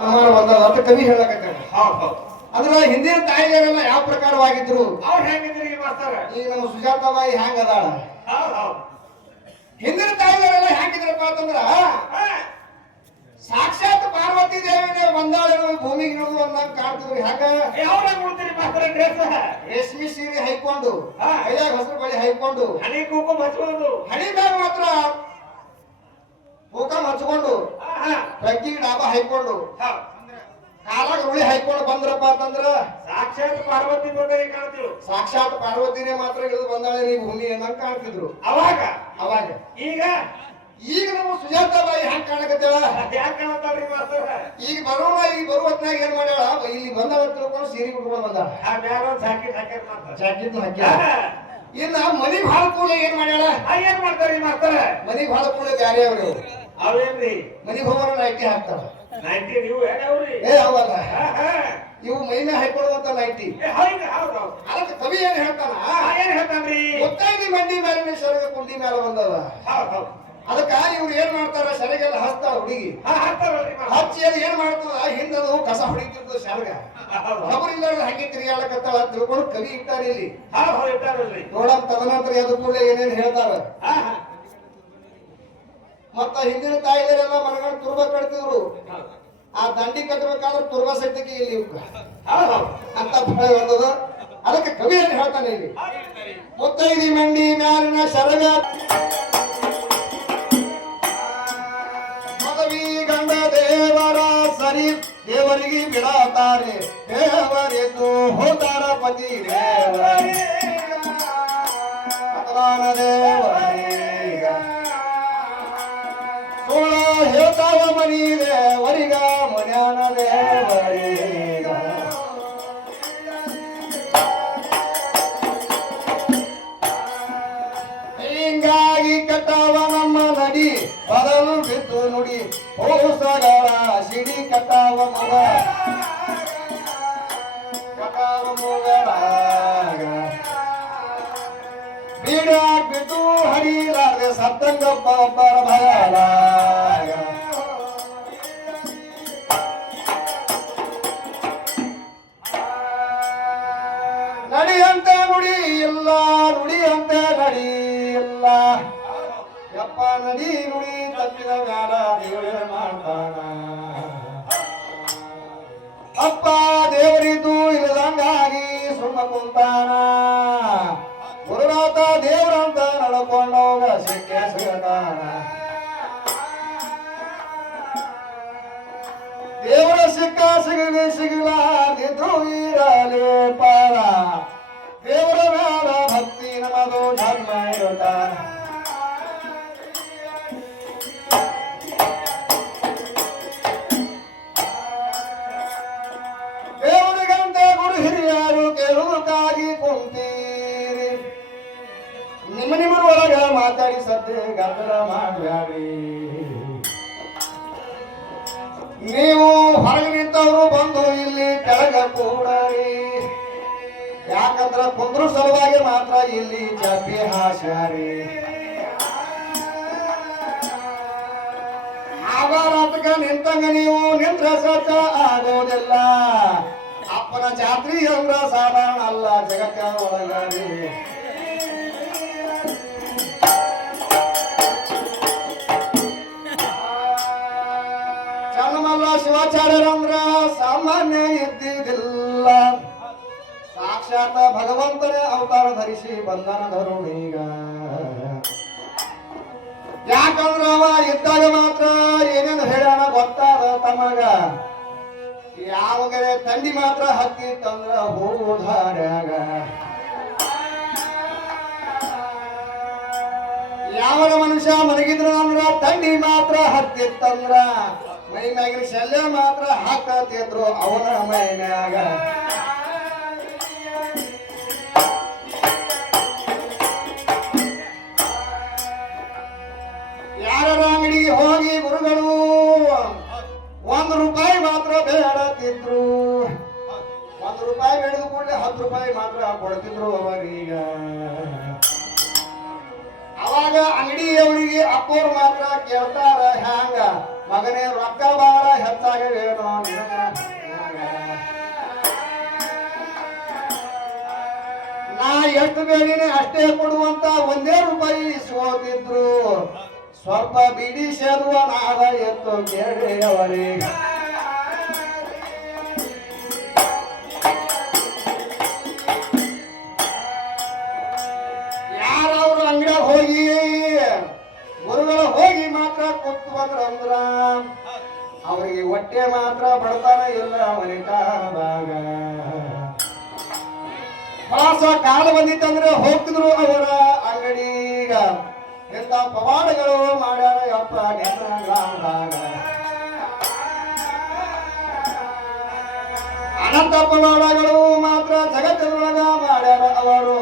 ಅಂತ ಕವಿ ಹೇಳಕತ್ತಾರ. ಅಂದ್ರ ಹಿಂದಿನ ತಾಯಿಯರೆಲ್ಲ ಯಾವ ಪ್ರಕಾರವಾಗಿದ್ರು ಅವ್ರು ಹೆಂಗಿದ್ರಿ ಈಗ ನಮ್ಮ ಸುಜಾತಾಬಾಯಿ ಹ್ಯಾಂಗ ಅದಾಳ. ಹಿಂದಿನ ತಾಯಿಯರೆಲ್ಲ ಹೆಂಗಿದ್ರಪ್ಪ ಅಂತಂದ್ರ ಸಾಕ್ಷಾತ್ ಪಾರ್ವತಿ ದೇವಿನ ಬಂದಾಳೇನೋ ಭೂಮಿಗೆ ಇಳಿದು ಅಂದಂಗ ಕಾಣ್ತಿದ್ರು. ಹ್ಯಾಂಗ ರೇಷ್ಮಿ ಸೀರೆ ಹೈಕೊಂಡು ಕೈಯಾಗ ಹಸಿರು ಬಳಿ ಹೈಕೊಂಡು ಹನಿ ಕುಂಕುಮ ಹಚ್ಕೊಳ್ಳೋದು, ಹಣಿ ಮ್ಯಾಗ ಮಾತ್ರ ಕುಂಕುಮ ಹಚ್ಕೊಂಡು ಬೆಂಕಿಗೆ ಡಾಬಾ ಹೈಕೊಂಡು ಕಾಲಾಗ ಉಳಿ ಹೈಕೊಂಡು ಬಂದ್ರಪ್ಪ ಅಂತಂದ್ರ ಸಾಕ್ಷಾತ್ ಪಾರ್ವತಿ ಬಗ್ಗೆ ಕಾಣ್ತಿದ್ರು. ಸಾಕ್ಷಾತ್ ಪಾರ್ವತಿನೇ ಮಾತ್ರ ಇಳಿದು ಬಂದಾಳೆ ಈ ಭೂಮಿ ಅನ್ನಂಗ ಕಾಣ್ತಿದ್ರು ಅವಾಗ ಅವಾಗ. ಈಗ ಈಗ ನಾವು ಸುಜಾತಾಬಾಯಿ ಹ್ಯಾಂಗ ಕಾಣಕತ್ತೇಳ ಯಾಕೆ ಕಾಣತಾವ್ರಿ ಮಾಸ್ತರ? ಈಗ ಬರುವತ್ನಾಗ ಏನ್ ಮಾಡ್ಯಾಳ, ಇಲ್ಲಿ ಬಂದಾಳ ತಿಳ್ಕೊಂಡು ಸೀರೆ ಉಟ್ಕೊಂಡು ಬಂದಾಳ, ಆ ಮ್ಯಾಲ ಒಂದ್ ಜಾಕೆಟ್ ಹಾಕ್ಯಾರ ಮಾಸ್ತರ. ಜಾಕೆಟ್ ಹಾಕ್ಯಾಳ. ಇನ್ನ ಮನಿ ಭಾಳ ಕೂಡ ಏನ್ ಮಾಡ್ಯಾಳ, ಏನ್ ಮಾಡ್ತಾರ್ರಿ ಮಾಸ್ತರ? ಮನಿ ಭಾಳ ಕೂಡ ಬ್ಯಾರೆ ಅವ್ರು ಅವೇನ್ರಿ ಮನಿ ಹೋಗೋರ ನೈಟಿ ಹಾಕ್ತಾರ. ನೈಂಟಿ ನೀವು ಏನವ್ರಿ? ಅವಲ್ಲ ಇವು ಮೈಮೆ ಹಾಕೊಳ್ಳುವಂತ ನೈಟಿ. ಹೌದು. ಅದಕ್ಕೆ ಕವಿ ಏನ್ ಹೇಳ್ತಾನ, ಏನ್ ಹೇಳ್ತಾನ್ರಿ? ಗೊತ್ತಾಗಿ ಮಂಡಿ ಮೇಲಿನ ಸೆರಗ ಕುಂಡಿ ಮೇಲೆ ಬಂದದ. ಹೌದು. ಅದಕ್ಕ ಇವ್ರು ಏನ್ ಮಾಡ್ತಾರ, ಸೆರಗೆಲ್ಲ ಹಚ್ತಾಳ ಹುಡುಗಿ. ಹಾಕ್ತಾರಲ್ರಿ ಹಚ್ಚಿ ಅದು ಏನ್ ಮಾಡ್ತದ, ಹಿಂದದು ಕಸ ಹೊಡಿತಿರ್ತದ ಸೆರಗ. ಅವರಿಂದ ಹಂಗೆ ತಿರುಗಾಡಕತ್ತಾಳ ಅಂತ ತಿಳ್ಕೊಂಡು ಕವಿ ಇಟ್ಟಾರ ಇಲ್ಲಿ. ಇಟ್ಟಾರಲ್ರಿ. ನೋಡಮ್ ತದನಂತರ ಅದು ಕೂಡ ಏನೇನ್ ಹೇಳ್ತಾರ. ಮತ್ತ ಹಿಂದಿನ ತಾಯಿದರೆಲ್ಲ ಮನೆಗಳ ತುರ್ಬ ಕಟ್ತಿದ್ರು. ಆ ದಂಡಿ ಕಟ್ಟಬೇಕಾದ್ರೆ ತುರ್ಬ ಸಹಿತಕ್ಕೆ ಇಲ್ಲಿ ಅಂತ ಬಂದದ. ಅದಕ್ಕೆ ಕವಿ ಏನ್ ಹೇಳ್ತಾನೆ ಇಲ್ಲಿ, ಮುತ್ತೈದಿ ಮಂಡಿ ಮ್ಯಾಲಿನ ಸೆರಗ ಮದವಿ ಗಂಡ ದೇವರ ಸರಿ ದೇವರಿಗೆ ಬಿಡತಾರೆ, ದೇವರೆದ್ದು ಹೋದಾರ ಪತಿ ದೇವರಿಗೆ ದೇವರೀಗ ಸೋಳ ಹೇಳ್ತಾವ ಮನಿ ದೇವರಿಗ ಮನ್ಯಾನ ದೇವರೀಗ. ಹಿಂಗಾಗಿ ಕಟ್ಟಾವ ನಮ್ಮ ನಡಿ ಬದಲು ಬಿದ್ದು ನುಡಿ ಹೋಸಗಳ ಸಿಡಿ ಕಟ್ಟಾವ ಮಗ ಕಟ್ಟಾವ ಮುಗಳಾಗ ಬೀಡ ಬಿದ್ದು ಹರಿಲಾರ್ದೆ ಸತ್ತಂಗಪ್ಪ ಒಬ್ಬರ ಭಯಲಾಗ. ನಡಿಯಂತೆ ನುಡಿ ಇಲ್ಲ, ನುಡಿಯಂತೆ ನಡಿ ಇಲ್ಲ. ಯಪ್ಪ ನಡಿ ನುಡಿ ತಪ್ಪಿದ ಮ್ಯಾಲ ದೇವರೇ ಮಾಡ್ತಾನ. ಅಪ್ಪ ದೇವರಿದ್ದು ಇಲ್ಲದಂಗಾಗಿ ಸುಮ್ಮ ಕುಂತಾನ. ಗುರುನಾಥ ದೇವರಂತ ನಡ್ಕೊಂಡೋಗ ಸಿಕ್ಕ ಸಿಗತಾನ. ದೇವರ ಸಿಕ್ಕ ಸಿಗಲಿ ಸಿಗಲಾಗಿದ್ರು ಇರಲಿ ಪಾರ. ದೇವರ ಮ್ಯಾಲ ಭಕ್ತಿ ನಮದು ಧರ್ಮ ಇರುತ್ತಾನ. ದೇವರಿಗಂತೆ ಗುರು ಹಿರಿಯರು ಕೇಳುವುದಕ್ಕಾಗಿ ಕುಂತೀರಿ. ನಿಮ್ಮ ಒಳಗ ಮಾತಾಡಿ ಸದ್ದೆ ಗದ್ದಲ ಮಾಡಬೇಡಿ. ನೀವು ಹೊರಗೆ ನಿಂತವರು ಬಂದು ಇಲ್ಲಿ ಕೆಳಗ ಕೂಡರಿ. ಯಾಕಂದ್ರ ಕುಂದ್ರು ಸಲುವಾಗಿ ಮಾತ್ರ ಇಲ್ಲಿ ಚಾಪಿ ಹಾಸ್ಯಾರಿ. ಆಗಾರಾತಕ ನಿಂತಂಗ ನೀವು ನಿಂತ್ರ ಸಜ್ಜ ಆಗೋದಿಲ್ಲ. ಅಪ್ಪನ ಜಾತ್ರಿ ಅಂದ್ರ ಸಾಧಾರಣ ಅಲ್ಲ, ಜಗತ್ತ ಒಳಗಾರಿ. ಚನ್ನಮಲ್ಲ ಶಿವಾಚಾರ್ಯರಂದ್ರ ಸಾಮಾನ್ಯ ಇದ್ದಿದ್ದಿಲ್ಲ. ಸಾಕ್ಷಾತ್ ಭಗವಂತನೇ ಅವತಾರ ಧರಿಸಿ ಬಂದನ ಧರುಣೀಗ. ಯಾಕಂದ್ರ ಅವ ಇದ್ದಾಗ ಮಾತ್ರ ಏನೇನು ಹೇಳ್ಯಾನ ಗೊತ್ತಾದ ತಮಗ. ಯಾವಾಗಲೇ ತಂಡಿ ಮಾತ್ರ ಹತ್ತಿತ್ತಂದ್ರ ಹೋಧಾರ್ಯಾಗ. ಯಾವನ ಮನುಷ್ಯ ಮಲಗಿದ್ರ ಅಂದ್ರ ತಂಡಿ ಮಾತ್ರ ಹತ್ತಿತ್ತಂದ್ರ ಮೈ ಮ್ಯಾಗಿನ ಶಲ್ಯ ಮಾತ್ರ ಹಾಕತಿದ್ರು ಅವನ ಮೈ ಮ್ಯಾಗ. ಯಾರ ಅಂಗಡಿಗೆ ಹೋಗಿ ಗುರುಗಳು 1 ರೂಪಾಯಿ ಮಾತ್ರ ಬೇಡತಿದ್ರು. 1 ರೂಪಾಯಿ ಬೇಡದ ಕೂಡಲೇ 10 ರೂಪಾಯಿ ಮಾತ್ರ ಕೊಡ್ತಿದ್ರು ಅವರೀಗ. ಅವಾಗ ಅಂಗಡಿಯವರಿಗೆ ಅಪ್ಪೋರು ಮಾತ್ರ ಕೇಳ್ತಾರ ಹ್ಯಾಂಗ, ಮಗನೇ ರೊಕ್ಕ ಬಹಳ ಹೆಚ್ಚಾಗವೇನೋ ನಾ ಎಷ್ಟು ಬೇಡಿನೇ ಅಷ್ಟೇ ಕೊಡುವಂತ ಒಂದೇ ರೂಪಾಯಿ ಇಸ್ಕೋತಿದ್ರು ಸ್ವಲ್ಪ ಬಿಡಿ ಸೇರುವ ನಾದ ಎತ್ತು ಕೇಳಿ ಅವರಿಗೆ ಯಾರವ್ರ ಅಂಗಡ ಹೋಗಿ ಗುರುಗಳ ಹೋಗಿ ಮಾತ್ರ ಕೂತು ಬಂದ್ರ ಅವರಿಗೆ ಹೊಟ್ಟೆ ಮಾತ್ರ ಬಡತನ ಇಲ್ಲ ಮನೆತಾದಾಗ ಹೊಸ ಕಾಲ ಬಂದಿತ್ತಂದ್ರೆ ಹೋಗ್ತಿದ್ರು ಅವರ ಅಂಗಡಿಗ ಎಂತ ಪವಾಡಗಳು ಮಾಡ್ಯಾರ ಯಪ್ಪ ಗ್ರಾಮದಾಗ ಅನಂತ ಪವಾಡಗಳು ಮಾತ್ರ ಜಗತ್ತಿನೊಳಗ ಮಾಡ್ಯಾರ ಅವರು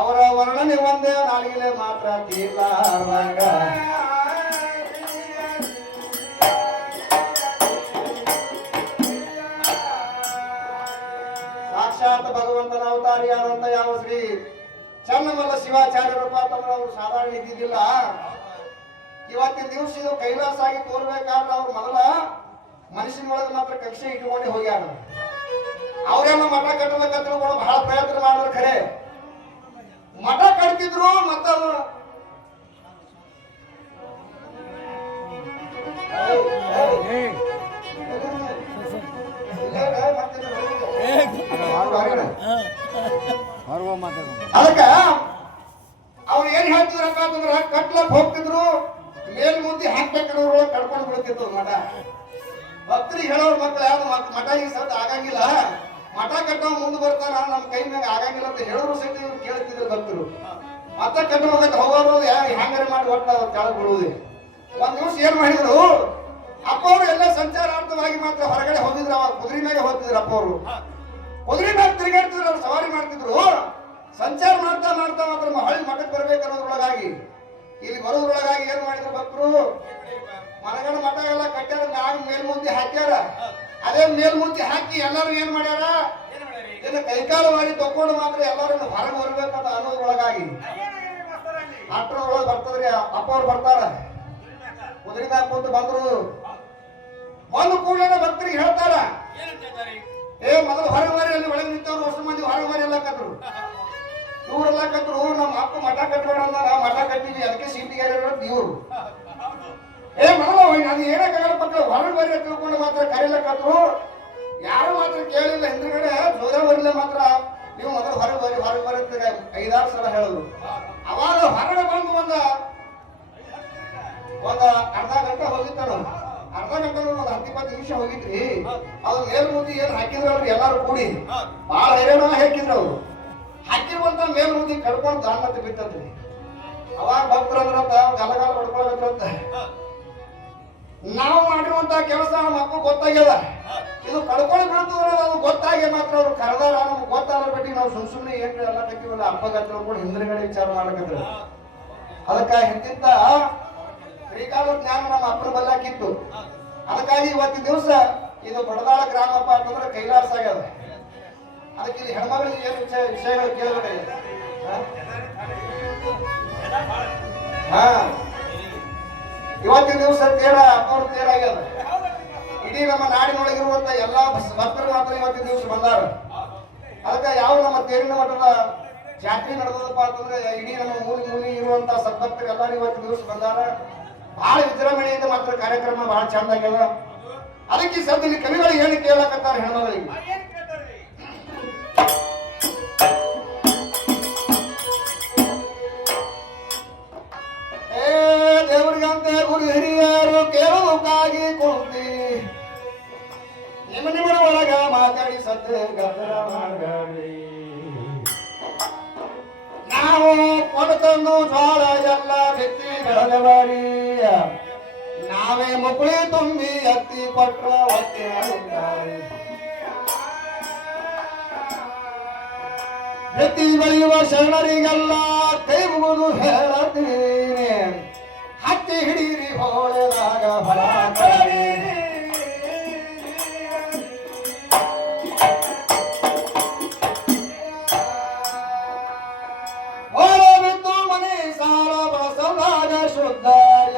ಅವರ ವರ್ಣನೆ ಒಂದೇ ನಾಳಿಗೆ ಮಾತ್ರ ತೀರ್ಲಾರ್ದಾಗ ಸಾಕ್ಷಾತ್ ಭಗವಂತನ ಅವತಾರಿಯಾದಂತ ಯಾವ ಶ್ರೀ ಚನ್ನಮಲ್ಲ ಶಿವಾಚಾರ್ಯರಪ್ಪ ಅಂತಂದ್ರೆ ಅವ್ರು ಸಾಧಾರಣ ಇದ್ದಿದ್ದಿಲ್ಲ. ಇವತ್ತಿನ ದಿವಸ ಇದು ಕೈಲಾಸ ಆಗಿ ತೋರ್ಬೇಕಾದ್ರೆ ಅವ್ರು ಮೊದಲ ಮನುಷ್ಯನ ಒಳಗೆ ಮಾತ್ರ ಕಕ್ಷೆ ಇಟ್ಕೊಂಡು ಹೋಗ್ಯಾರ. ಅವರೆಲ್ಲ ಮಠ ಕಟ್ಟಬೇಕಂತ ಬಹಳ ಪ್ರಯತ್ನ ಮಾಡಿದ್ರು. ಖರೆ ಮಠ ಕಟ್ತಿದ್ರು ಮತ್ತ ಅದಕ್ಕ ಅವ್ರು ಏನ್ ಹೇಳ್ತಿದ್ರಪ್ಪ ಅಂತಂದ್ರ ಕಟ್ಲಕ್ ಹೋಗ್ತಿದ್ರು ಮೇಲ್ ಮುದ್ದಿ ಹಾಕ್ಬೇಕನ್ನೋದ್ರೊಳಗೆ ಕಡ್ಕೊಂಡು ಬಿಡ್ತಿತ್ತು ಮಠ. ಭಕ್ತರಿಗೆ ಹೇಳೋರ್ ಮಕ್ಳು ಯಾವ್ದು ಮಠ ಈಗ ಸತ್ ಆಗಂಗಿಲ್ಲ, ಮಠ ಕಟ್ಟೋ ಮುಂದೆ ಬರ್ತಾನ ನಮ್ಮ ಕೈ ಮ್ಯಾಗ ಆಗಂಗಿಲ್ಲ ಅಂತ ಹೇಳೋರು ಸಹಿತ ಇವ್ರು ಕೇಳ್ತಿದ್ರು ಭಕ್ತರು. ಮತ್ತ ಕಟ್ಟಬೇಕಂತ ಹೋಗೋರು ಹ್ಯಾಂಗಾರೆ ಮಾಡಿ ಒಟ್ಟ ಕೆಳಗೆ ಬಿಡುವುದೇ. ಒಂದ್ ದಿವಸ ಏನ್ ಮಾಡಿದ್ರು, ಅಪ್ಪ ಅವರು ಎಲ್ಲ ಸಂಚಾರಾರ್ಥವಾಗಿ ಮಾತ್ರ ಹೊರಗಡೆ ಹೋಗಿದ್ರು. ಅವಾಗ ಕುದುರೆ ಮ್ಯಾಗ ಹೋಗ್ತಿದ್ರು ಅಪ್ಪ ಅವರು. ಕುದುರೆ ಮ್ಯಾಗ ತಿರುಗಾಡ್ತಿದ್ರು, ಅವ್ರು ಸವಾರಿ ಮಾಡ್ತಿದ್ರು. ಸಂಚಾರ ಮಾಡ್ತಾ ಮಾಡ್ತಾ ಮಾತ್ರ ಹಳ್ಳಿ ಮಠಕ್ಕೆ ಬರ್ಬೇಕನ್ನೋದ್ರೊಳಗಾಗಿ ಇಲ್ಲಿ ಬರೋದ್ರೊಳಗಾಗಿ ಏನ್ ಮಾಡಿದ್ರು ಭಕ್ತರು, ಮನಗಂಡ ಮಠ ಎಲ್ಲ ಕಟ್ಟ್ಯಾರ, ನಾಗ ಮೇಲ್ಮುಂದಿ ಹಾಕ್ಯಾರ. ಅದೇ ಮೇಲ್ಮುಂದಿ ಹಾಕಿ ಎಲ್ಲರೂ ಏನ್ ಮಾಡ್ಯಾರ, ಇನ್ನು ಕೈಕಾಲು ಮಾಡಿ ತಕೊಂಡು ಮಾತ್ರ ಎಲ್ಲರೂ ಹೊರಗೆ ಬರ್ಬೇಕಂತ ಅನ್ನೋದ್ರೊಳಗಾಗಿ ಅಷ್ಟರೊಳಗೆ ಬರ್ತದ್ರಿ. ಅಪ್ಪ ಅವ್ರು ಬರ್ತಾರ, ಕುದುರೆ ಮ್ಯಾಗ ಕೂತು ಬಂದ್ರು. ಒಂದು ಕೂಡಲೇ ಭಕ್ತರಿಗೆ ಹೇಳ್ತಾರ, ಮೊದಲು ಹೊರಗೆ ಮಾರಿ, ಅಲ್ಲಿ ಒಳಗೆ ನಿಂತವ್ರು ವರ್ಷ ಮಂದಿ ಹೊರಗೆ ಮಾರಿ ಎಲ್ಲ ಕತ್ರು. ಇವ್ರೆಲ್ಲ ಕತ್ರು, ನಮ್ಮ ಅಪ್ಪ ಮಠ ಕಟ್ಟಬೇಡ ಅಂದ, ಮಠ ಕಟ್ಟಿವಿ ಅದಕ್ಕೆ ಸೀಟಿಗೆ ಇವ್ರು. ಮೊದಲು ಅದು ಏನಕ್ಕಾಗಲ್ಲ ಪಕ್ಕ ಹೊರಗೆ ಬರಿ ತಿಳ್ಕೊಂಡು ಮಾತ್ರ ಕರೀಲಕ್ಕತ್ರು. ಯಾರು ಮಾತ್ರ ಕೇಳಿಲ್ಲ. ಹಿಂದ್ಗಡೆ ಜೋರ ಬರಲಿ ಮಾತ್ರ ನೀವು ಮೊದಲು ಹೊರಗೆ ಬರಿ ಅಂತ 5-6 ಸಲ ಹೇಳಿದ್ರು. ಅವಾಗ ಹೊರಗೆ ಬಂದು ಒಂದು ಅರ್ಧ ಗಂಟೆ ಹೋಗಿತ್ತಾನ. ಅರ್ಧ ಗಂಟೆ ಒಂದು 10-20 ನಿಮಿಷ ಹೋಗಿದ್ರಿ. ಅದು ಮೇಲ್ಮುದ್ದಿ ಏನ್ ಹಾಕಿದ್ರಲ್ರಿ ಎಲ್ಲಾರು ಕೂಡಿ ಬಹಳ ಹೈರಾಣ ಹಾಕಿದ್ರು. ಅವ್ರು ಹಾಕಿರುವಂತ ಮೇಲ್ಮುದ್ದಿ ಕಡ್ಕೊಂಡು ದಾನತೆ ಬಿತ್ತದ್ರಿ. ಅವಾಗ ಭಕ್ತರು ಅಂದ್ರಂತ ಗಲಗಾಲ ಹೊಡ್ಕೊಳಕಂತ, ನಾವು ಮಾಡಿರುವಂತ ಕೆಲಸ ನಮ್ಮ ಅಪ್ಪ ಗೊತ್ತಾಗ್ಯದ, ಇದು ಕಡ್ಕೊಂಡು ಬೀಳ್ತದ್ರ ಅದು ಗೊತ್ತಾಗಿ ಮಾತ್ರ ಅವ್ರು ಕರೆದಾರ. ನಮ್ಗೆ ಗೊತ್ತಾದ ಬಿಟ್ಟು ನಾವು ಸುಮ್ಮನೆ ಏನ್ ಎಲ್ಲ ಕಟ್ಟಿವಲ್ಲ ಅಪ್ಪಗ ತಿಳ್ಕೊಂಡು ಹಿಂದ್ಗಡೆ ವಿಚಾರ ಮಾಡಕತ್ರ. ಅದಕ್ಕ ಹಿಂದಿಂದ ಶ್ರೀಕಾಲ ಜ್ಞಾನ ನಮ್ಮ ಅಪ್ಪನ ಬಲ್ಲಾಕಿತ್ತು. ಅದಕ್ಕಾಗಿ ಇವತ್ತಿನ ದಿವಸ ಇದು ಬಡದಾಳ ಗ್ರಾಮಪ್ಪ ಅಂತಂದ್ರೆ ಕೈಲಾಸ ಆಗ್ಯದ. ಅದಕ್ಕೆ ಇಲ್ಲಿ ಹೆಣ್ಮಗಳಿಗೆ ಏನು ವಿಷಯಗಳು ಕೇಳಬೇಕ. ಇವತ್ತಿನ ದಿವಸ ತೇರ ಅಪ್ಪವ್ರ ತೇರಾಗ್ಯದ. ಇಡೀ ನಮ್ಮ ನಾಡಿನೊಳಗಿರುವಂತ ಎಲ್ಲಾ ಭಕ್ತರು ಮಾತ್ರ ಇವತ್ತಿನ ದಿವಸ ಬಂದಾರ. ಅದಕ್ಕೆ ಯಾವ ನಮ್ಮ ತೇರಿನ ಮಠದ ಜಾತ್ರೆ ನಡೆದದಪ್ಪ ಅಂತಂದ್ರೆ ಇಡೀ ನಮ್ಮ ಮೂಲಿ ಇರುವಂತ ಸದ್ಭಕ್ತರು ಎಲ್ಲರೂ ಇವತ್ತಿನ ದಿವಸ ಬಂದಾರ. ಬಹಳ ವಿಜೃಂಭಣೆಯಿಂದ ಮಾತ್ರ ಕಾರ್ಯಕ್ರಮ ಬಹಳ ಚಂದ ಆಗ್ಯದ. ಅದಕ್ಕೆ ಸದ್ಯ ಇಲ್ಲಿ ಕವಿಗಳು ಏನು ಕೇಳಕತ್ತಾರ ಹೆಣ್ಮಗಳಿಗೆ. ದೇವರಿಗಂತೆ ಗುರು ಹಿರಿಯರು ಕೇಳುವುದಾಗಿ ಕುಂತಿ ನಿಮ್ಮ ಒಳಗ ಮಾತಾಡಿ ಸದ್ಯ ಗದ್ದಲ ಮಾಡಬೇಡಿ. ನಾವು ಕೊಡ್ತಂದು ಜೋಳ ಎಲ್ಲ ಬಿತ್ತಿ ಬೆಳೆದವರಿ, ನಾವೇ ಮುಕುಳಿ ತುಂಬಿ ಎತ್ತಿ ಕೊಟ್ರ ಒತ್ತಿ ಎತ್ತಿ ಬೆಳೆಯುವ ಶರಣರಿಗೆಲ್ಲ ಕೈ ಮುಗಿದು ಹೇಳತೀನಿ, ಹತ್ತಿ ಹಿಡೀರಿ ಹೋಳೆದಾಗ ಹೊಲ ಬಿದ್ದು ಮನೆ ಸಾಲ ಬಳಸಲಾಗ ಶುದ್ಧ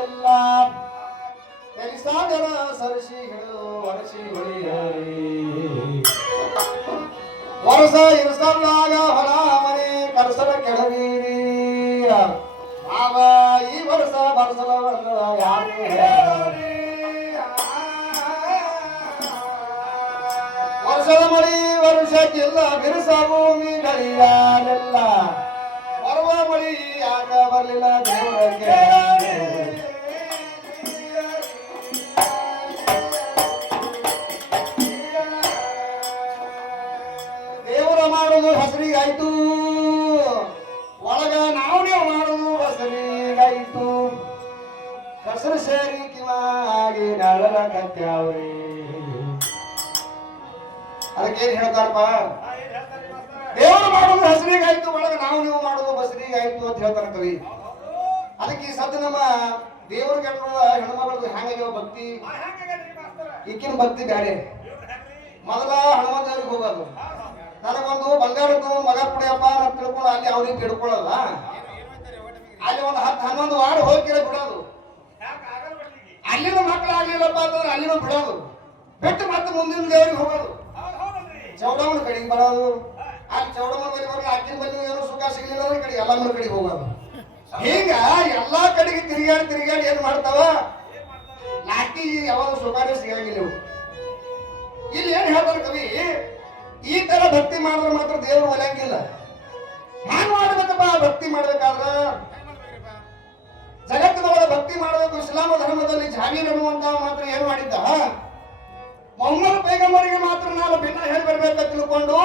ಎಲ್ಲ ಸಾಗರ ವರ್ಷ ಇರಿಸಲಾಗ ಹೊಲ ಮನೆ ಕರ್ಸಲ ಕೆಳಗೀರಿ ಆವ ಈ ವರ್ಷ ಬರ್ಸಲ ಯಾರು ವರ್ಷದ ಮಳಿ ವರ್ಷಕ್ಕಿಲ್ಲ ಬಿರುಸ ಭೂಮಿ ಗಡಿಯಾಲೆಲ್ಲ ಬರುವ ಮಳಿ ಯಾಕ ಬರ್ಲಿಲ್ಲ ದೇವರಿಗೆ ದೇವರ ಮಾಡುದು ಹಸರಿಗಾಯ್ತು ಒಳಗ ನಾವೇ ಮಾಡುದು ಹಸರಿಗಾಯ್ತು ಹಸರು ಸೇರಿ ಕಿವಾಗಿ ನಳಲ ಕತ್ಯಾವ್ರಿ ಅದಕ್ಕೇನ್ ಹೇಳ್ತಾರಪ್ಪ ದೇವರು ಮಾಡೋದು ಹಸರಿಗಾಯ್ತು ಒಳಗ ನೀವು ಮಾಡೋದು ಬಸರಿಗಾಯ್ತು ಅಂತ ಹೇಳ್ತಾರ ಕವಿ ಅದಕ್ಕೆ ಈ ಸದ್ದು ನಮ್ಮ ದೇವ್ರ ಕೆಟ್ಟದ ಹೆಣ್ಮಗಳದು ಹ್ಯಾಂಗಾಗ್ಯಾವ ಭಕ್ತಿ ಈಕಿನ ಭಕ್ತಿ ಬ್ಯಾರೆ ಮೊದಲ ಹನುಮಂತ ದೇವ್ರಿಗೆ ಹೋಗೋದು ನನಗೊಂದು ಬಂಗಾರದ್ದು ಮಗ ಕುಡಿಯಪ್ಪ ಅಂತ ತಿಳ್ಕೊಂಡು ಅಲ್ಲಿ ಅವ್ರಿಗೆ ಬಿಡ್ಕೊಳ್ಳಲ್ಲ ಅಲ್ಲಿ ಒಂದು 10-11 ವಾರ ಹೋಗಿ ಬಿಡೋದು ಅಲ್ಲಿನ ಮಕ್ಕಳಾಗ್ಲಿಲ್ಲಪ್ಪ ಅಂತಂದ್ರೆ ಅಲ್ಲಿನೂ ಬಿಡೋದು ಬಿಟ್ಟು ಮತ್ತೆ ಮುಂದಿನ ದೇವ್ರಿಗೆ ಹೋಗೋದು ಚೌಡಮ್ಮನ ಕಡೆಗೆ ಬರೋದು ಅಲ್ಲಿ ಚೌಡಮ್ಮನ ಬಳಿ ಬರೋದು ಅಕ್ಕಿನ ಬಳಿ ಏನೋ ಸುಖ ಸಿಗಲಿಲ್ಲ ಈ ಕಡೆ ಎಲ್ಲಮ್ಮನ ಕಡೆಗೆ ಹೋಗೋದು ಹೀಗ ಎಲ್ಲಾ ಕಡೆಗೆ ತಿರುಗಾಡಿ ಏನ್ ಮಾಡ್ತಾವ ಲಾಟಿಗೆ ಯಾವಾಗ ಸುಖಾನೇ ಸಿಗಂಗಿಲ್ಲ ಇವು ಇಲ್ಲಿ ಏನ್ ಹೇಳ್ತಾರ ಕವಿ ಈ ತರ ಭಕ್ತಿ ಮಾಡಿದ್ರೆ ಮಾತ್ರ ದೇವರು ಒಲೆಯಂಗಿಲ್ಲ ಹ್ಯಾಂಗ ಮಾಡ್ಬೇಕಪ್ಪ ಭಕ್ತಿ ಮಾಡ್ಬೇಕಾದ್ರ ಜಗತ್ತಿನೊಳಗ ಭಕ್ತಿ ಮಾಡಬೇಕು ಇಸ್ಲಾಮ ಧರ್ಮದಲ್ಲಿ ಜಾಮೀನ್ ಅನ್ನುವಂತ ಮಾತ್ರ ಏನ್ ಮಾಡಿದ್ದ ಮೊಹಮ್ಮದ್ ಪೈಗಂಬರಿಗೆ ಮಾತ್ರ ನಾವು ಭಿನ್ನ ಹೇಳಿ ಬರ್ಬೇಕಂತ ತಿಳ್ಕೊಂಡು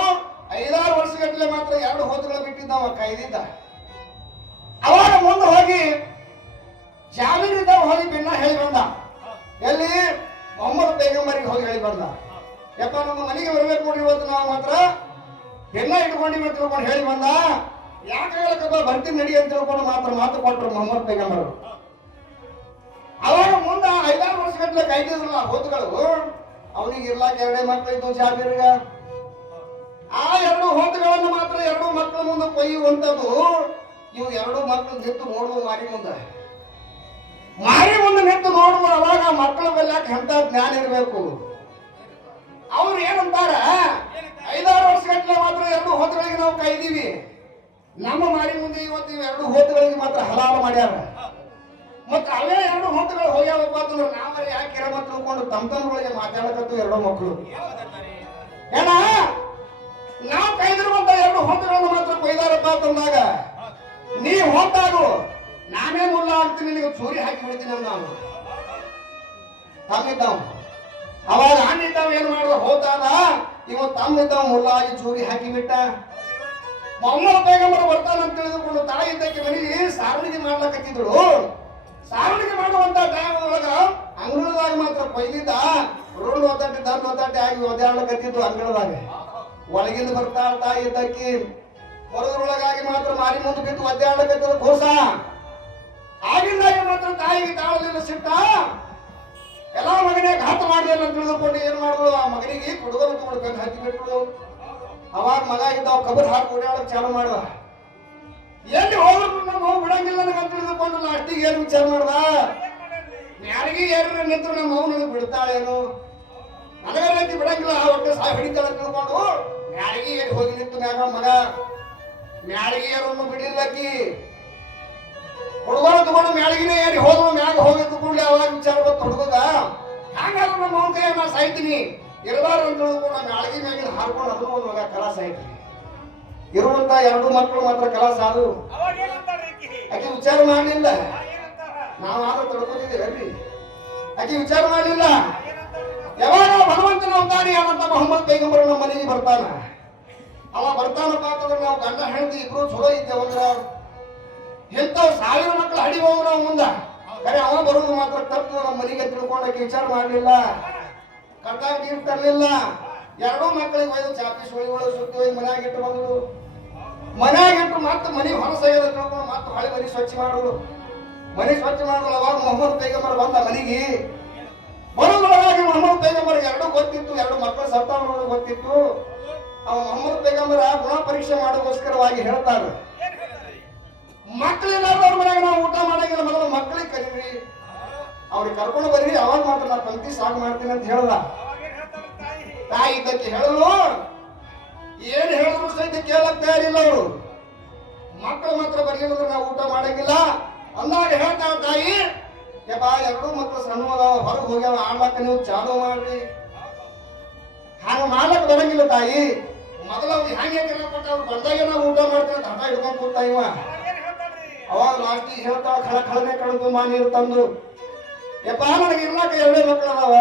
5-6 ವರ್ಷಗಟ್ಟಲೆ ಮಾತ್ರ 2 ಹೋತುಗಳು ಬಿಟ್ಟಿದ್ದ ಅವ ಕಾಯ್ದಿದ್ದ ಅವಾಗ ಮುಂದೆ ಹೋಗಿ ಜಾಮೀನಿದ್ದ ಹೋಗಿ ಭಿನ್ನ ಹೇಳಿ ಬಂದ ಎಲ್ಲಿ ಮೊಹಮ್ಮದ್ ಪೈಗಂಬರಿಗೆ ಹೋಗಿ ಹೇಳಿ ಬಂದ ಯಪ್ಪ ನಮ್ಮ ಮನೆಗೆ ಬರ್ಬೇಕು ನೋಡಿ ಇವತ್ತು ನಾವು ಮಾತ್ರ ಭಿನ್ನ ಇಟ್ಕೊಂಡಿವಿ ಅಂತ ತಿಳ್ಕೊಂಡು ಹೇಳಿ ಬಂದ ಯಾಕೆ ಹೇಳಕ್ಕಪ್ಪ ಬರ್ತೀನಿ ನಡಿ ಅಂತ ತಿಳ್ಕೊಂಡು ಮಾತು ಕೊಟ್ಟರು ಮೊಹಮ್ಮದ್ ಪೈಗಂಬರು ಅವಾಗ ಮುಂದ 5-6 ವರ್ಷಗಟ್ಟಲೆ ಕಾಯ್ದಿದ್ರಲ್ಲ ಹೋತುಗಳು ಅವನಿಗೆ ಇರ್ಲಾಕ 2 ಮಕ್ಕಳಿದ್ದು ಜಾಬೀರ್ಗ ಆ 2 ಹೋತುಗಳನ್ನು ಮಾತ್ರ 2 ಮಕ್ಕಳ ಮುಂದೆ ಕೊಯ್ಯುವಂಥದ್ದು ಇವು 2 ಮಕ್ಕಳು ನಿಂತು ನೋಡುವ ಮಾರಿ ಮುಂದೆ ನಿಂತು ನೋಡುವ ಅವಾಗ ಮಕ್ಕಳ ಬೆಲ್ಲಾಕ ಎಂತ ಜ್ಞಾನ ಇರಬೇಕು ಅವ್ರು ಏನಂತಾರ 5-6 ವರ್ಷಗಟ್ಟಲೆ ಮಾತ್ರ 2 ಹೋತುಗಳಿಗೆ ನಾವು ಕಾಯ್ದೀವಿ ನಮ್ಮ ಮಾರಿ ಮುಂದೆ ಇವತ್ತು 2 ಹೋತುಗಳಿಗೆ ಮಾತ್ರ ಹಲಾಲ ಮಾಡ್ಯಾರ ಮತ್ತ ಅವೇ 2 ಹೋತುಗಳು ಹೋಗ್ಯಾವಪ್ಪ ಅಂತಂದ್ರೆ ನಾವೇ ಯಾಕೆ ಕಿರಮ ತಿಳ್ಕೊಂಡು ತಮ್ಮಗಳಿಗೆ ಮಾತಾಡಕತ್ತು 2 ಮಕ್ಕಳು ಏನ ನಾವು ಕೈದಿರುವಂತ 2 ಹೋತುಗಳನ್ನು ಮಾತ್ರ ಕೊಯ್ದಾರಪ್ಪ ಅಂತಂದಾಗ ನೀ ಹೋತಾಗು ನಾನೇ ಮುಲ್ಲ ಆಗ್ತೀನಿ ನಿನಗೆ ಚೂರಿ ಹಾಕಿ ಬಿಡ್ತೀನಿ ಅಂದ ಅವನು ತಮ್ಮಿದ್ದಾವ ಅವಾಗ ಅಣ್ಣಿದ್ದಾವ ಏನ್ ಮಾಡಿದ ಹೋತಾನ ಇವ ತಮ್ಮಿದ್ದಾವ ಮುಲ್ಲ ಆಗಿ ಚೂರಿ ಹಾಕಿ ಬಿಟ್ಟ ಮೊಹಮ್ಮದ್ ಪೈಗಂಬರ್ ಬರ್ತಾನಂತ ತಿಳಿದುಕೊಂಡು ತಾಯಿ ಇದ್ದಕ್ಕೆ ಮನೆಗೆ ಸಾರಣಿಗೆ ಮಾಡ್ಲಕತ್ತಿದ್ರು ಸಾರಣಿಗೆ ಮಾಡುವಂತ ಟೈಮ್ ಒಳಗ ಅಂಗಳದಾಗ ಮಾತ್ರ ಕೊಯ್ದಿದ್ದ ರೋಡ್ ಒದ್ದಾಟಿ ಆಗಿ ಒದ್ದಾಡ್ಲಕತ್ತಿದ್ದು ಅಂಗಳದಾಗ ಒಳಗಿಂದ ಬರ್ತಾಳ ತಾಯಿ ಇದ್ದಕ್ಕಿ ಹೊರದ್ರೊಳಗಾಗಿ ಮಾತ್ರ ಮಾರಿ ಮುಂದೆ ಬಿದ್ದು ಒದ್ದಾಡ್ಲಕತ್ತದ ಘೋಷ ಆಗಿಂದಾಗಿ ಮಾತ್ರ ತಾಯಿಗೆ ತಾಳದಿಂದ ಸಿಟ್ಟ ಎಲ್ಲ ಮಗನೇ ಘಾತ ಮಾಡಲಿಲ್ಲ ಅಂತ ತಿಳಿದುಕೊಂಡು ಏನ್ ಮಾಡಿದ್ರು ಆ ಮಗನಿಗೆ ಕುಡುಗಲು ತಗೊಂಡು ಬೆನ್ನು ಹತ್ತಿ ಬಿಟ್ರು ಅವಾಗ ಮಗ ಇದ್ದಾವ ಕಬರ್ ಹಾಕಿ ಓಡಾಡಕ್ ಚಾಲು ಮಾಡ್ದ ಎಲ್ಲಿ ಹೋದ್ರು ನಮ್ಮ ಹೋಗಿ ಬಿಡಂಗಿಲ್ಲ ನನಗೆ ತಿಳಿದುಕೊಂಡು ಲಾಸ್ಟಿಗೆ ಏನು ವಿಚಾರ ಮಾಡ್ದ ಯಾರಿಗೆ ಯಾರು ನಿಂತರು ನಮ್ಮ ಮಗು ನನಗೆ ಬಿಡ್ತಾಳೇನು ನನಗ ರೀತಿ ಬಿಡಂಗಿಲ್ಲ ಒಟ್ಟು ಸಾಯಿ ಹಿಡಿತಾಳ ತಿಳ್ಕೊಂಡು ಯಾರಿಗೆ ಏರಿ ಹೋಗಿ ನಿಂತು ಮ್ಯಾಗ ಮಗ ಮ್ಯಾಳಿಗೆ ಏರನ್ನು ಬಿಡಿಲ್ಲಕ್ಕಿ ಹುಡುಗರು ತಗೊಂಡು ಮ್ಯಾಳಿಗೆನೇ ಏರಿ ಹೋದ್ರು ಮ್ಯಾಗ ಹೋಗಿ ತಗೊಂಡು ಅವಾಗ ವಿಚಾರ ಬಂತು ಹುಡುಗ ಹ್ಯಾಂಗಾದ್ರು ನಮ್ಮ ಮಗನ ಕೈ ನಾ ಸಾಯ್ತೀನಿ ಇರಬಾರ್ದು ಅಂತ ತಿಳ್ಕೊಂಡು ಮ್ಯಾಳಿಗೆ ಮ್ಯಾಗಿನ ಹಾರ್ಕೊಂಡು ಅದನ್ನು ಒಂದು ಮಗ ಕಲಾಸ ಆಯ್ತು ಇರುವಂತ 2 ಮಕ್ಕಳು ಮಾತ್ರ ಕಲಾಸ ಅದು ಆಕೆ ವಿಚಾರ ಮಾಡಲಿಲ್ಲ ನಾವು ಆದ್ರೂ ತಡ್ಕೊಂಡಿದ್ದೇವೆ ಆಕೆ ವಿಚಾರ ಮಾಡಲಿಲ್ಲ ಯಾವಾಗ ಭಗವಂತನ ಅವತಾರಿ ಆದಂತ ಮೊಹಮ್ಮದ್ ಪೈಗಂಬರ್ ನಮ್ಮ ಮನೆಗೆ ಬರ್ತಾನ ಅವ ಬರ್ತಾನಪ್ಪ ಅಂತಂದ್ರೆ ನಾವು ಗಂಡ ಹೆಂಡತಿ ಇಬ್ರು ಚಲೋ ಇದ್ದೇವಂದ್ರ ಎಂತ 1000 ಮಕ್ಕಳು ಹಡಿ ಹೋದ್ರು ನಾವು ಮುಂದ ಕರೆ ಅವ ಬರೋದು ಮಾತ್ರ ತಪ್ಪು ನಮ್ಮ ಮನೆಗೆ ತಿಳ್ಕೊಂಡಕ್ಕೆ ವಿಚಾರ ಮಾಡಲಿಲ್ಲ ಕಟ್ಟಾಗ ನೀರು ತರಲಿಲ್ಲ 2 ಮಕ್ಕಳಿಗೆ ಒಯ್ದು ಚಾಪಿ ಸುಳಿಗಳು ಸುತ್ತಿ ಒಯ್ದು ಮನ್ಯಾಗ ಇಟ್ಟು ಬಂದ್ರು ಮನ್ಯಾಗ ಇಟ್ಟು ಮತ್ತೆ ಮನೆ ಹೊರಸಾಗ್ಯದ ತಿಳ್ಕೊಂಡು ಮತ್ತೆ ಹೊಳೆ ಮನೆ ಸ್ವಚ್ಛ ಮಾಡುದು ಮನೆ ಸ್ವಚ್ಛ ಮಾಡುದು ಅವಾಗ ಮೊಹಮ್ಮದ್ ಪೈಗಂಬರ್ ಬಂದ ಮನೆಗೆ ಬರೋದ್ರೊಳಗಾಗಿ ಮೊಹಮ್ಮದ್ ಪೈಗಂಬರ್ 2 ಗೊತ್ತಿತ್ತು 2 ಮಕ್ಕಳು ಸತ್ತಾವ ಗೊತ್ತಿತ್ತು ಅವ ಮೊಹಮ್ಮದ್ ಪೈಗಂಬರ ಗುಣ ಪರೀಕ್ಷೆ ಮಾಡೋಗೋಸ್ಕರವಾಗಿ ಹೇಳ್ತಾರೆ ಮಕ್ಕಳಿಲ್ಲಾರ್ದವ್ರ ಮನ್ಯಾಗ ನಾವು ಊಟ ಮಾಡಂಗಿಲ್ಲ ಮೊದಲು ಮಕ್ಕಳಿಗೆ ಕರೀರಿ ಅವ್ರಿಗೆ ಕರ್ಕೊಂಡು ಬರ್ರಿ ಅವಾಗ ಮಾತ್ರ ನಾ ಪಂಕ್ತಿ ಸಾಕು ಮಾಡ್ತೀನಿ ಅಂತ ಹೇಳ್ದ ತಾಯಿ ಇದ್ದಕ್ಕೆ ಹೇಳಲು ಏನ್ ಹೇಳಿದ್ರು ಸಹಿತ ಕೇಳಕ್ ತಯಾರಿಲ್ಲ ಅವರು. ಮಕ್ಕಳು ಮಾತ್ರ ಬರ್ಲಿಲ್ಲ ನಾವು ಊಟ ಮಾಡಂಗಿಲ್ಲ ಅಂದಾಗ ಹೇಳ್ತಾವ ತಾಯಿ, ಯಪ್ಪ ಎರಡೂ ಮಕ್ಕಳು ಸಣ್ಣ ಹೊರಗೆ ಹೋಗ್ಯಾವ, ಆಡ್ಲಾಕ ನೀವು ಚಾಲು ಮಾಡ್ರಿ. ಹಾಗ ಮಾಡ್ಲಕ್ ಬರಂಗಿಲ್ಲ ತಾಯಿ. ಮೊದಲು ಅವ್ರು ಹೆಂಗೆ ಕೊಟ್ಟ ಅವ್ರು ಬಂದಾಗ ನಾವು ಊಟ ಮಾಡ್ತೀವಿ ಅಂತ ಹಠ ಹಿಡ್ಕೊಂಡ್ ಕೂತ ಇವ. ಅವಾಗ ಲಾಸ್ಟಿಗೆ ಹೇಳ್ತಾವ ಖಳನೆ ಕಳೆದು ನೀರು ತಂದು, ಯಪ್ಪ ನನಗೆ ಇರ್ಲಾಕ ಎರಡೇ ಮಕ್ಕಳು ಅದಾವ,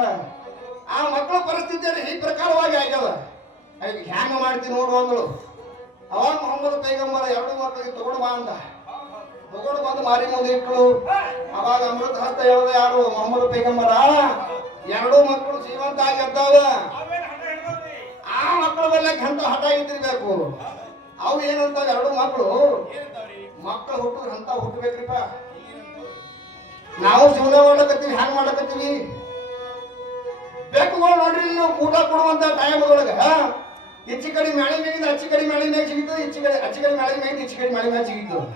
ಆ ಮಕ್ಕಳ ಪರಿಸ್ಥಿತಿಯಲ್ಲಿ ಈ ಪ್ರಕಾರವಾಗಿ ಆಗ್ಯದ, ಅದಕ್ಕೆ ಹ್ಯಾಂಗ ಮಾಡ್ತೀನಿ ನೋಡು ಅಂದಳು. ಅವಾಗ ಮೊಹಮ್ಮದ್ ಪೈಗಂಬರ ಎರಡು ಮಕ್ಕಳಿಗೆ ತಗೊಂಡು ಬಾ ಅಂದ. ತಗೊಂಡು ಬಂದು ಮಾರಿ ಮುಂದೆ ಇಟ್ಳು. ಅವಾಗ ಅಮೃತ ಹಸ್ತ ಹೇಳದ ಯಾರು ಮೊಹಮ್ಮದ್ ಪೈಗಂಬರ, ಎರಡೂ ಮಕ್ಕಳು ಜೀವಂತ ಆಗಿ ಎದ್ದಾವ, ಆ ಮಕ್ಕಳ ಬರ್ಲಕ್ಕೆ ಅಂತ ಹಠ ಇದ್ದಿರ್ಬೇಕು. ಅವು ಏನಂತ ಎರಡು ಮಕ್ಕಳು ಹುಟ್ಟಿದ್ರೆ ಅಂತ ಹುಟ್ಟಬೇಕ್ರಿಪ್ಪ. ನಾವು ಜೀವನ ಮಾಡ್ಲಕತ್ತೀವಿ, ಹ್ಯಾಂಗ ಮಾಡ್ಲಕತ್ತೀವಿ. ಬೆಕ್ಕುಗಳು ನೋಡ್ರಿ ನೀವು ಊಟ ಕೊಡುವಂತ ಟೈಮ್ದೊಳಗ ಹೆಚ್ಚಿ ಕಡೆ ಮ್ಯಾಳಿ ಮೇಗಿಂದ ಅಚ್ಚಿ ಕಡೆ ಮ್ಯಾಳಿ ಮ್ಯಾಗ ಸಿಗಿತದೆ, ಅಚ್ಚಿ ಕಡೆ ಮ್ಯಾಳಿ ಮ್ಯಾಗಿಂದ ಹೆಚ್ಚಿ ಕಡೆ ಮ್ಯಾಳಿ ಮ್ಯಾಗ ಸಿಗಿತದೆ.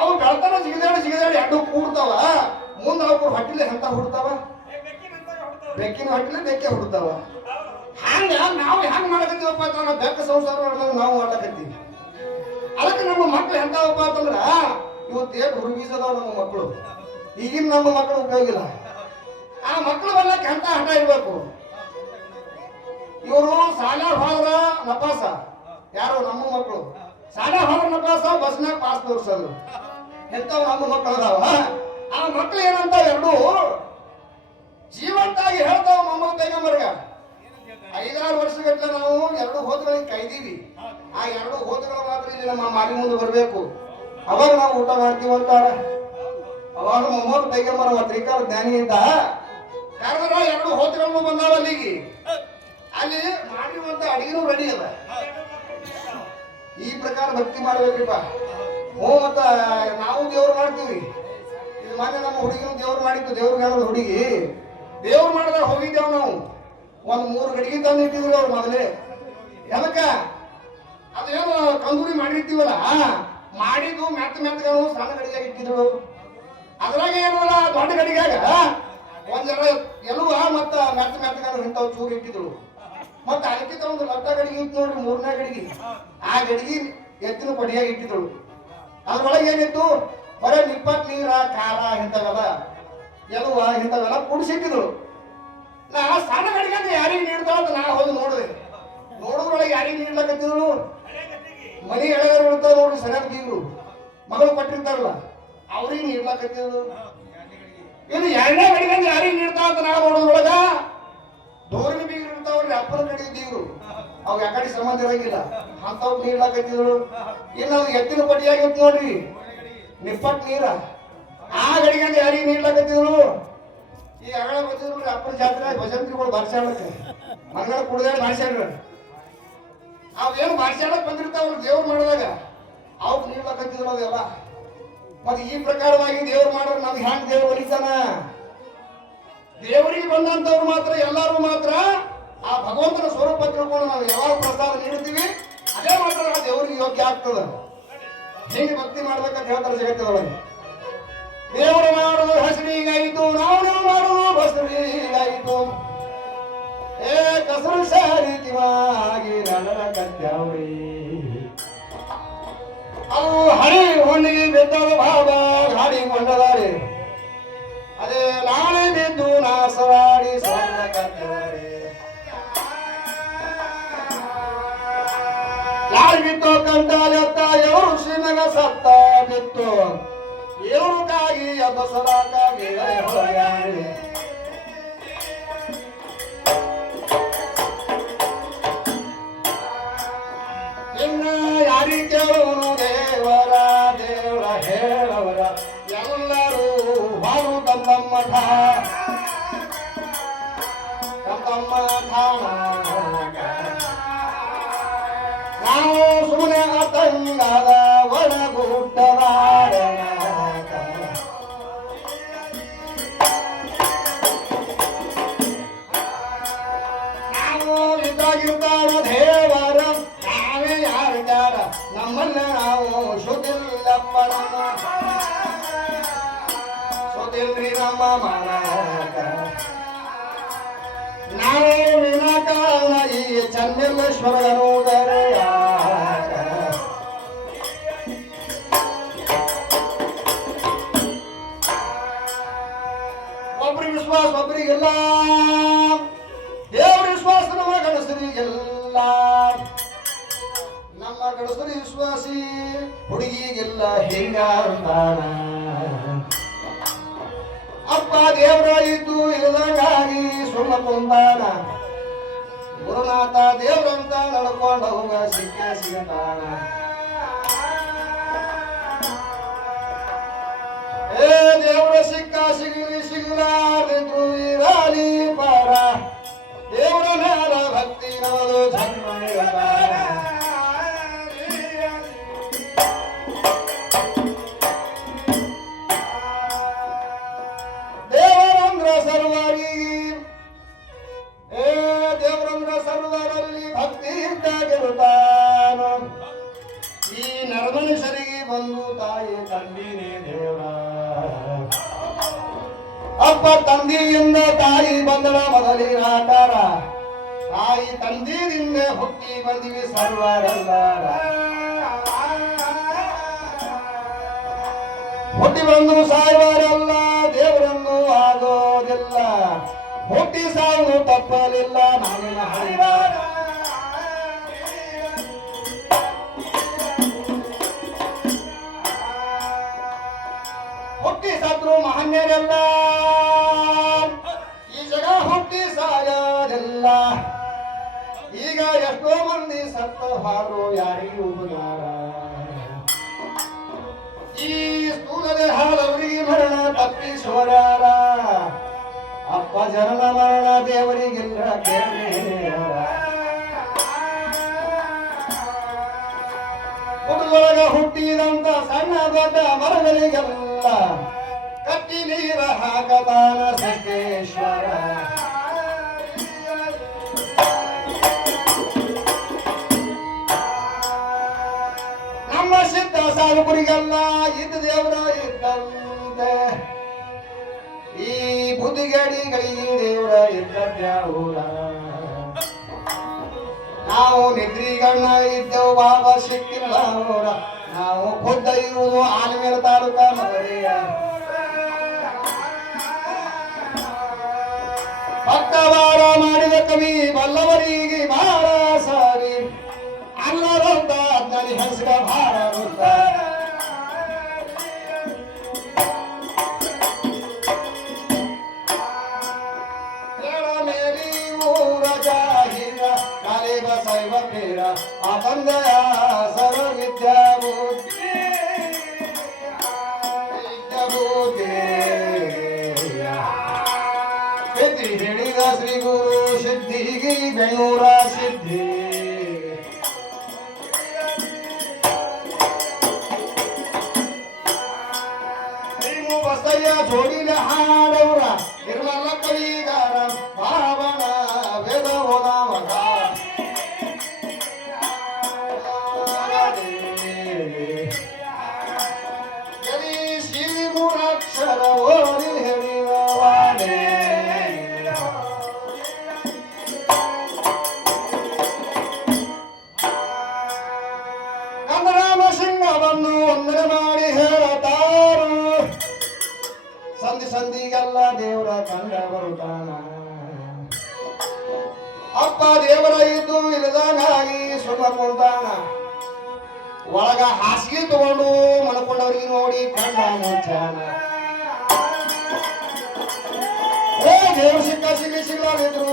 ಅವು ಬೆಳ್ತಾನ ಜಿಗಿದಾಡಿ ಅಡ್ಡು ಕೂಡ್ತಾವ, ಮುಂದೆ ಅವ್ರು ಹೊಟ್ಟಿಲೆ ಅಂತ ಹುಡ್ತಾವ, ಬೆಕ್ಕಿನ ಹೊಟ್ಟಿಲೆ ಬೆಕ್ಕೆ ಹುಡ್ತಾವ. ಹಂಗ ನಾವು ಹೆಂಗ್ ಮಾಡಕತ್ತೀವಪ್ಪ ಅಂತ ನಾವು ಬೆಕ್ಕ ಸಂಸಾರ ಮಾಡೋದು ನಾವು ಮಾಡ್ಲಕತ್ತೀವಿ. ಅದಕ್ಕೆ ನಮ್ಮ ಮಕ್ಳು ಎಂತವಪ್ಪ ಅಂತಂದ್ರ ಇವತ್ತು ಏನ್ ಹುಡುಗಿಸದಾವ ನಮ್ಮ ಮಕ್ಕಳು. ಈಗಿನ ನಮ್ಮ ಮಕ್ಕಳು ಉಪಯೋಗಿಲ್ಲ. ಆ ಮಕ್ಕಳು ಬರ್ಲಕ್ಕೆ ಅಂತ ಹಠ ಇರ್ಬೇಕು. ಇವರು ಸಾಲ ಹೋದ್ರ ನಪಾಸ, ಯಾರು ನಮ್ಮ ಮಕ್ಕಳು ಸಾಲ ಹೋದ್ರ ನಪಾಸ, ಬಸ್ನಾಗ ಪಾಸ್ ತೋರ್ಸೋದು, ಎಂತವ್ ನಮ್ಮ ಮಕ್ಕಳು ಅದಾವ. ಆ ಮಕ್ಕಳು ಏನಂತ ಎರಡು ಜೀವಂತಾಗಿ ಹೇಳ್ತಾವ ಮೊಹಮ್ಮದ್ ಪೈಗಂಬರ್ಗ. 5-6 ವರ್ಷಗಟ್ಟಲೆ ನಾವು ಎರಡು ಹೋತಗಳಿಗೆ ಕೈದೀವಿ, ಆ ಎರಡು ಹೋತಗಳು ಮಾತ್ರ ಇಲ್ಲಿ ನಮ್ಮ ಮಾರಿ ಮುಂದೆ ಬರಬೇಕು, ಅವಾಗ ನಾವು ಊಟ ಮಾಡ್ತೀವಿ ಅಂತಾರ. ಅವಾಗ ಮೊಹಮ್ಮದ್ ಪೈಗಂಬರ ತ್ರಿಕಾಲ ಜ್ಞಾನಿ ಇದ್ದ ಕಾರಣ ಎರಡು ಹೋತಗಳನ್ನು ಬಂದಾವ ಅಲ್ಲಿಗೆ. ಅಲ್ಲಿ ಮಾಡಿರುವಂತ ಅಡಿಗೆನೂ ರೆಡಿ ಅದ. ಈ ಪ್ರಕಾರ ಭಕ್ತಿ ಮಾಡ್ಬೇಕ್ರಿಪ್ಪ. ಮತ್ತ ನಾವು ದೇವ್ರು ಮಾಡ್ತೀವಿ. ಇದು ಮೊನ್ನೆ ನಮ್ಮ ಹುಡುಗಿನ ದೇವ್ರು ಮಾಡಿದ್ದು, ದೇವ್ರಿಗೆ ಹೇಳೋದು ಹುಡುಗಿ ದೇವ್ರು ಮಾಡಿದಾಗ ಹೋಗಿದ್ದೇವ್ ನಾವು. 1-3 ಗಡಿಗೆ ತಂದು ಇಟ್ಟಿದ್ರು ಅವ್ರು ಮೊದಲೇ. ಎದಕ್ಕ ಅದೇನು ಕಂದೂರಿ ಮಾಡಿರ್ತೀವಲ್ಲ, ಮಾಡಿದ್ದು ಮೆತ್ತಗ ಸಣ್ಣ ಗಡಿಗೆಯಾಗಿ ಇಟ್ಟಿದ್ರು. ಅದ್ರಾಗ ಏನಲ್ಲ ದೊಡ್ಡ ಗಡಿಗ್ಯಾಗ ಒಂದೆಲ್ಲ ಎಲುವ ಮತ್ತ ಮೆತ್ತಗ ಇಂಥವು ಚೂರು ಇಟ್ಟಿದ್ರು. ಮತ್ತೆ ಅದಕ್ಕಿಂತ ಒಂದು ಲಟ್ಟ ಗಡಿಗೆ ಇತ್ತು ನೋಡ್ರಿ, 3ನೇ ಗಡಿಗೆ. ಆ ಗಡಿಗೆ ಎತ್ತಿನ ಪಡಿಯಾಗಿ ಇಟ್ಟಿದ್ರು. ಅದ್ರೊಳಗೆ ಏನಿತ್ತು, ಬರೇ ನಿಪ್ಪಟ್ಟು ನೀರ ಖಾರ ಇಂಥವೆಲ್ಲ ಎಲುವ ಇಂಥವೆಲ್ಲ ಕುಡಿಸಿಟ್ಟಿದ್ರು. ನಾ ಸಣ್ಣ ಗಡಿಗೆ ಅಂತ ಯಾರಿಗೆ ನೀಡ್ತಾವ ಅಂತ ನಾ ಹೋಗಿ ನೋಡಿದೆ. ನೋಡೋದ್ರೊಳಗೆ ಯಾರಿಗೆ ನೀಡ್ಲಕತ್ತಿದ್ರು, ಮನಿ ಎಳೆದರು ಇರ್ತಾವ ನೋಡ್ರಿ, ಸರಿಯಾದ ಬೀಗರು ಮಗಳು ಕೊಟ್ಟಿರ್ತಾರಲ್ಲ ಅವ್ರಿಗೆ ನೀಡ್ಲಕತ್ತಿದ್ರು. ಇದು 2ನೇ ಗಡಿಗೆ ಯಾರಿಗೆ ನೀಡ್ತಾವ ಅಂತ ನಾ ನೋಡೋದ್ರೊಳಗ ದೂರಿನ ಬೀಗರು ಇರ್ತಾವ್ರಿ, ಅಪ್ಪನ ಕಡೆ ಬೀಗರು, ಅವ್ ಯಾಕಡೆ ಸಂಬಂಧ ಇರಂಗಿಲ್ಲ, ಅಂತವ್ ನೀಡ್ಲಾಕತ್ತಿದ್ರು. ಇನ್ನು ಅದು ಎತ್ತಿನ ಪಟ್ಟಿಯಾಗಿತ್ತು ನೋಡ್ರಿ, ನಿಪ್ಪಟ್ಟು ನೀರ, ಆ ಗಡಿಗೆ ಯಾರಿಗೆ ನೀಡ್ಲಾಕತ್ತಿದ್ರು. ಈ ಅಗಳ ಬಂದಿದ್ರು ಅಪ್ಪನ ಜಾತ್ರೆ ಭಜಂತ್ರಿಗಳು ಬಾರ್ಸಾಡಕ್ಕೆ ಮಗಳ ಕುಡ್ದೇ ಬಾರ್ಸಾಡ್ರ. ಅವೇನು ಬಾರ್ಸಾಡಕ್ ಬಂದಿರ್ತಾವ್ರು ದೇವ್ರು ಮಾಡಿದಾಗ ಅವ್ರು ನೀಡ್ಲಾಕತ್ತಿದ್ರು ಅದೆಲ್ಲ. ಮತ್ತೆ ಈ ಪ್ರಕಾರವಾಗಿ ದೇವ್ರು ಮಾಡೋರು ನಮ್ಗೆ ಹ್ಯಾಂಗ ದೇವ್ರು ಒಲಿತಾನ. ದೇವರಿಗೆ ಬಂದಂತವ್ರು ಮಾತ್ರ, ಎಲ್ಲರೂ ಮಾತ್ರ ಆ ಭಗವಂತನ ಸ್ವರೂಪ ತಿಳ್ಕೊಂಡು ನಾವು ಯಾವಾಗ ಪ್ರಸಾದ ನೀಡ್ತೀವಿ ಅದೇ ಮಾತ್ರ ಆ ದೇವರಿಗೆ ಯೋಗ್ಯ ಆಗ್ತದ. ಹಿಂಗೆ ಭಕ್ತಿ ಮಾಡ್ಬೇಕಂತ ಹೇಳ್ತಾರೆ ಜಗತ್ತದೊಳಗೆ. ದೇವರು ಮಾಡೋದು ಹಸಿರಿಗಾಯಿತು, ನಾವು ಮಾಡೋದು ಬಸರಿಗಾಯಿತು. ಕಸರು ಶಾರೀತಿವಾಗಿ ನಡನ ಕತ್ಯಾವ್ರಿ, ಅವು ಹಳಿ ಹೊಣ್ಣಿಗೆ ಬಿದ್ದದ ಭಾವ ಹಾಡಿಕೊಂಡದಾರೆ. ಅದೇ ನಾಳೆ ಬಿದ್ದು ನಾಸರಾಡಿ ಸಣ್ಣ ಕತ್ತರೆ, ಯಾರು ಬಿತ್ತು ಕಂಟಾಲೆತ್ತ ಎವರು ಶ್ರೀಮಗ ಸತ್ತ ಬಿತ್ತು, ಎವರುಗಾಗಿ ಬಸರಾಕ ಹೊರಗಾಡಿ. ಇನ್ನ ಯಾರಿಗೆ ಕೇಳುವನು ದೇವರ ದೇವರ ಹೇಳವರ, ಎಲ್ಲರೂ ಬಾರು ತಮ್ಮ ನಾವು ಸುಮ್ಮನೆ ಅತಂಗದ ಒಳಗುಟ್ಟದ ನಾವು ಇದ್ದಾಗಿರ್ತಾರ ದೇವರ, ನಾವೇ ಯಾರಿದ್ದಾರ ನಮ್ಮನ್ನ ನಾವು ಸುದಿಲ್ಲಪ್ಪ, ನಮ್ಮ ಸುದಿಲ್ರಿ ನಮ್ಮ ಮನ. ನಾವು ವಿನಾಕಾರಣ ವಿಶ್ವಾಸ ನಮ್ಮ ಗಣಸರಿಗೆಲ್ಲ ನಮ್ಮ ಗಣಸರಿ ವಿಶ್ವಾಸಿ ಹುಡುಗಿಗೆಲ್ಲ ಹಿಂಗ ಅಂದಾನ ಅಪ್ಪ ದೇವರ ಇದ್ದು ಇಲ್ಲದಂಗಾಗಿ ಸುಮ್ಮ ಕುಂದಾನ ಗುರುನಾಥ ದೇವ್ರಂತ ನಡ್ಕೊಂಡು ಹೋಗ ಸಿಕ್ಕ ಸಿಗತಾನ ಏ ದೇವ್ರ ಸಿಕ್ಕ ಸಿಗಲಿ ಸಿಗಲಾರ್ದಿದ್ರು ಇರಲಿ ಪಾರ ದೇವರ ಮೇಲ ಭಕ್ತಿ ನಮದು ಜನ್ಮ ನಿರ್ಧಾರ. ದೇವರಂದ್ರ ಸರ್ವರಿಗೆ ಏ ದೇವರಂದ್ರ ಸರ್ವರಲ್ಲಿ ಭಕ್ತಿ ಇದ್ದಾಗಿರುತ್ತಾನ ಈ ನರಮನುಷ್ಯರಿಗೆ ಬಂದು ತಾಯಿ ತಂದಿನೇ ದೇವ ಅಪ್ಪ ತಂದೆಯಿಂದ ತಾಯಿ ಬಂದಳ ಮೊದಲಿನ ಆಕಾರ ತಾಯಿ ತಂದೆಯಿಂದ ಹುಟ್ಟಿ ಬಂದಿವಿ ಸರ್ವರೆಲ್ಲಾರ ಹುಟ್ಟಿ ಬಂದು ಸಾಯುವರೆಲ್ಲ ದೇವರನ್ನು ಆಗೋದಿಲ್ಲ ಹುಟ್ಟಿ ಸಾವು ತಪ್ಪಲಿಲ್ಲ ನಾನಿನ ಹರಿವಾರ ಹುಟ್ಟಿ ಸತ್ರು ಮಹನ್ಯರೆಲ್ಲ ಈ ಜಗ ಹುಟ್ಟಿ ಸಾಯದಿಲ್ಲ ಈಗ ಎಷ್ಟೋ ಮಂದಿ ಸತ್ತ ಹಾರು ಯಾರಿಗೂ ಉಪಕಾರ ಈ ಸ್ಥೂಲದ ಹಾಲವರಿಗೆ ಮರಣ ತಪ್ಪಿಸುವರಾರ ಅಪ್ಪ ಜನನ ಮರಣ ದೇವರಿಗೆಲ್ಲ ಹುಡುಗರಗ ಹುಟ್ಟಿದಂತ ಸಣ್ಣ ದೊಡ್ಡ ಮರಗಳಿಗೆಲ್ಲ ಕಟ್ಟಿ ನೀರ ಹಾಕತಾನ ಸಿದ್ದೇಶ್ವರ ನಮ್ಮ ಸಿದ್ಧ ಸಾರುಪುರಿಗೆಲ್ಲ ಇದ್ದ ದೇವರ ಇದ್ದಂತೆ ಈ ಬುದ್ಧಿಗೇಡಿಗಳಿಗೆ ದೇವರ ಇದ್ದದ್ಯಾವೂರ ನಾವು ನಿದ್ರಿಗಣ್ಣ ಇದ್ದೆವು ಬಾಬಾ ಸಿಕ್ಕಿಲ್ಲ ಅವರ ನಾವು ಖುದ್ದ ಇರುವುದು ಆಲಮೇಲ ತಾಲೂಕ ಮಗರಿಯ ಭಕ್ತವಾರ ಮಾಡಿದ ಕವಿ ಬಲ್ಲವರಿಗೆ ಬಾಳ ಸಾರಿ ಅಲ್ಲರಂತ ಅಜ್ಞಾನಿ ಹಸಿದ ಭಾರ ಮೇರಿ ಊರ ಜಾಹಿರ ಕಾಲೆ ಬಸೈವ ಫೇರ ಅಪಂದಯ ಸರ ವಿದ್ಯಾಬುದ್ಧಿ ಸಿದ್ಧಿ ಹೇಳಿದ ಶ್ರೀ ಗುರು ಸಿದ್ಧಿಗೆ ಬೆಂಗಳೂರ ಸಿದ್ಧಿ ನೀವು ಬಸಯ್ಯ ಜೋಡಿನ ಹಾಡವರ ನಿರ್ಮಲ ಕವಿಗಾರ ಬಾಬಣ ವೇದ ಹೋದವಗ ಶ್ರೀ ಮೂರಾಕ್ಷರ ಓಡಿ ಹೇಳಿವಾಡೆ ಕಮರಾಮ ಸಿಂಹವನ್ನು ವಂದನೆ ಮಾಡಿ ಹೇಳತಾರು ಸಂಧಿ ಸಂಧಿಗೆಲ್ಲ ದೇವರ ಕಂಡ ಬರುತ್ತಾನ ಅಪ್ಪ ದೇವರ ಇದ್ದು ಇಲ್ಲದಂಗಾಗಿ ಸುಮ್ಮ ಕುಂತಾನ ಒಳಗ ಹಾಸಿಗೆ ತಗೊಂಡು ಮಲ್ಕೊಂಡವ್ರಿಗೆ ನೋಡಿ ಕಣ್ಣ ಮುಚ್ಚಾನ ದೇವ್ರ ಸಿಕ್ಕ ಸಿಗಲಾಗಿದ್ರು